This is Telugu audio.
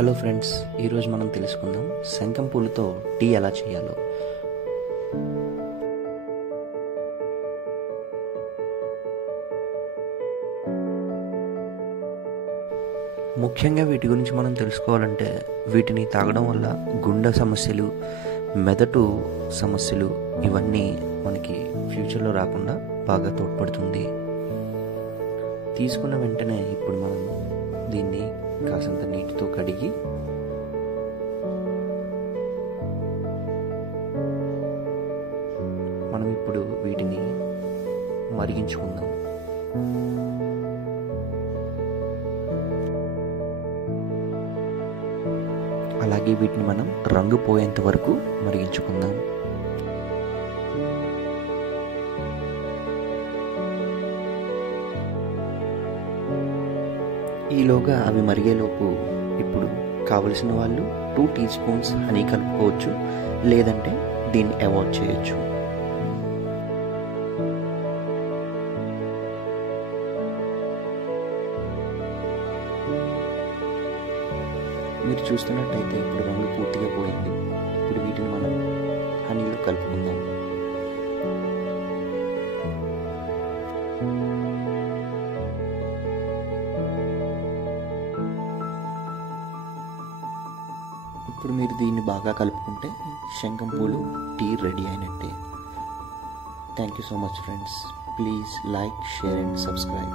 హలో ఫ్రెండ్స్, ఈరోజు మనం తెలుసుకుందాం శంఖం పూలతో టీ ఎలా చేయాలో. ముఖ్యంగా వీటి గురించి మనం తెలుసుకోవాలంటే వీటిని తాగడం వల్ల గుండె సమస్యలు, మెదడు సమస్యలు ఇవన్నీ మనకి ఫ్యూచర్లో రాకుండా బాగా తోడ్పడుతుంది. తీసుకున్న వెంటనే ఇప్పుడు మనం దీన్ని కాసంత నీటితో కడిగి మనం ఇప్పుడు వీటిని మరిగించుకుందాం. అలాగే వీటిని మనం రంగు పోయేంత వరకు మరిగించుకుందాం. ఈలోగా అవి మరిగేలోపు ఇప్పుడు కావలసిన వాళ్ళు 2 టీ స్పూన్స్ హనీ కలుపుకోవచ్చు, లేదంటే దీన్ని అవాయిడ్ చేయొచ్చు. మీరు చూస్తున్నట్టయితే ఇప్పుడు రంగు పూర్తిగా పోయింది. ఇప్పుడు వీటిని మనం హనీలో కలుపుకుందాం. ఇప్పుడు మీరు దీన్ని బాగా కలుపుకుంటే శంఖం పూలు టీ రెడీ అయినట్టే. Thank you so much friends. Please like, share and subscribe.